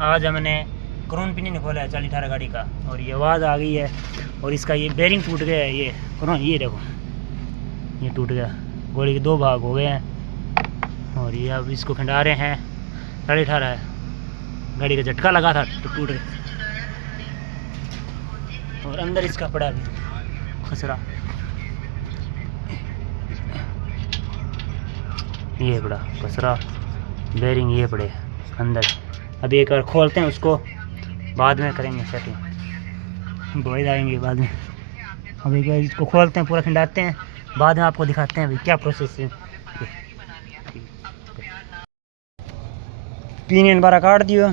आज हमने crown pin नहीं खोला है 40-18 गाड़ी का, और ये आवाज़ आ गई है। और इसका ये बेरिंग टूट गया है, ये क्रोन, ये देखो ये टूट गया, गोली के 2 भाग हो गए हैं। और ये अब इसको खंडा रहे हैं। 18.5 है, गाड़ी का झटका लगा था तो टूट गया। और अंदर इसका पड़ा भी खसरा, ये पड़ा खसरा, बेरिंग ये पड़े अंदर। अभी एक बार खोलते हैं उसको, बाद में करेंगे सेटिंग, दवाई आएंगे बाद में। अभी एक बार इसको खोलते हैं, पूरा खिंडाते हैं, बाद में आपको दिखाते हैं भाई क्या प्रोसेस है। पिनियन बारह काट दियो,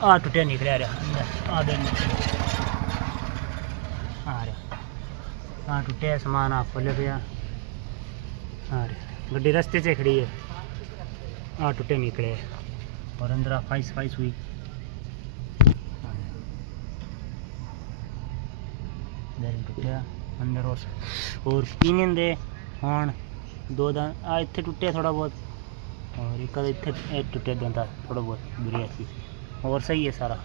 टूटे निकले अंदर आधे टूटे सामान आप खोले भैया। गड्डी रास्ते से खड़ी है, टूटे निकले और अंदर फाइस हुई। टूटिया अंदर और पिनियन दे हाँ 2 दान इतने टूटे थोड़ा बहुत, और एक इतने टूटे था थोड़ा बहुत बुरी ऐसी, और सही है सारा।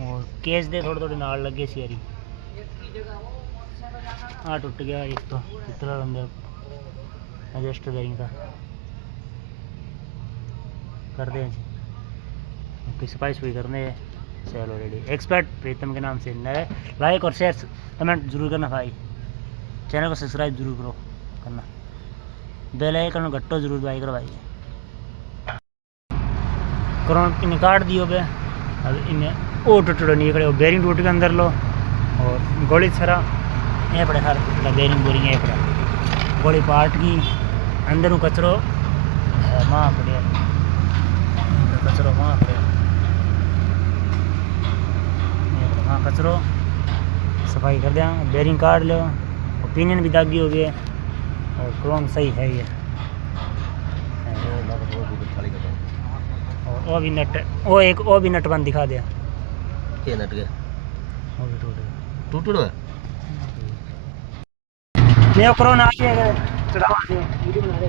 और केस दे थोड़े नाल लगे सी यारी, टूट गया एक तो इतना अंदर एडजस्ट बेरिंग का कर दें जी, सफाई सुई करने है। चलो रेडी। एक्सपर्ट प्रीतम के नाम से नए लाइक और शेयर कमेंट जरूर करना भाई, चैनल को सब्सक्राइब जरूर करो करना, बेल आइकन घट्टो जरूर भाई करो भाई। क्रोन पिन काट दियो बे, अब इन्हें टूटो निकले, बेरिंग टूट के अंदर लो, और गोली छरा ये पड़े सर बेरिंग बोरिंग ये पड़ा, गोली पार्ट की अंदर कचरो माँ पड़े, कचरो वहाँ पड़े, वहाँ कचरो सफाई कर दिया, बेरिंग काट लो, ओपिनियन भी दागी हो गए, और क्रोम सही है ये। और वो भी नट, वो भी नट बंद दिखा दिया, ये नट गया, वो भी टूट गया। मैं क्रोन आ गया चढ़ावा दे वीडियो बना रहे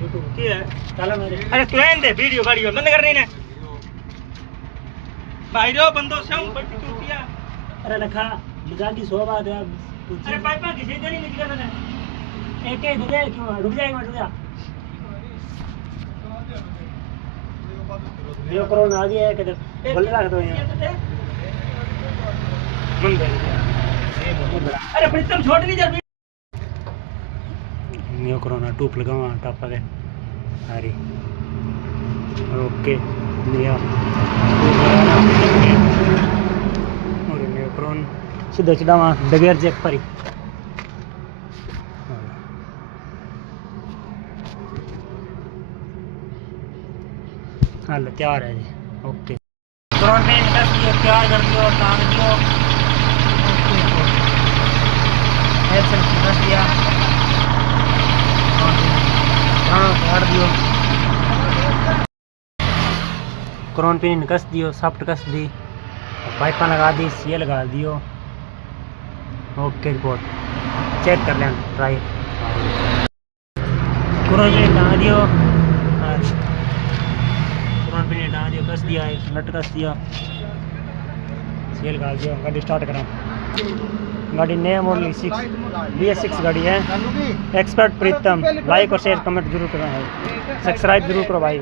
यूट्यूब की है चलो मेरे। अरे क्लाइन दे वीडियो बंद कर रही ने भाई रो बंदो से पट्टी टूटिया। अरे लखा मजाक की सो बात है। अरे पाइपा किसी इधर ही निकल रहा है, एक एक दे क्यों रुक जाएगा रुक जा। ये क्रोन आ गया है किधर बोल रहा है तो यहां बंद है। अरे प्रीतम छोड़ नहीं जा, न्यू कोरोना टूप लगावा टापा के सारी ओके लिया, और न्यू कोरोन सीधा चढ़ावा बगैर चेक पर ही। हाल तैयार है जी, ओके कोरोन पे इंटरेस्ट दियो, तैयार कर दियो, टांग दियो, इंटरेस्ट दिया, काट दियो, क्रोन पिन कस दियो, सॉफ्ट कस दी, पाइपा लगा दी, सीए लगा दियो। ओके रिपोर्ट चेक कर लें ट्राई, क्रोन पिन डाल दियो, क्रोन पिन डाल दियो, कस दिया, नट कस दिया, सीए लगा दियो, गाड़ी स्टार्ट करा। गाड़ी नया मॉडल 6 गाड़ी है। एक्सपर्ट प्रीतम, लाइक और शेयर कमेंट जरूर करना है, सब्सक्राइब जरूर करो भाई।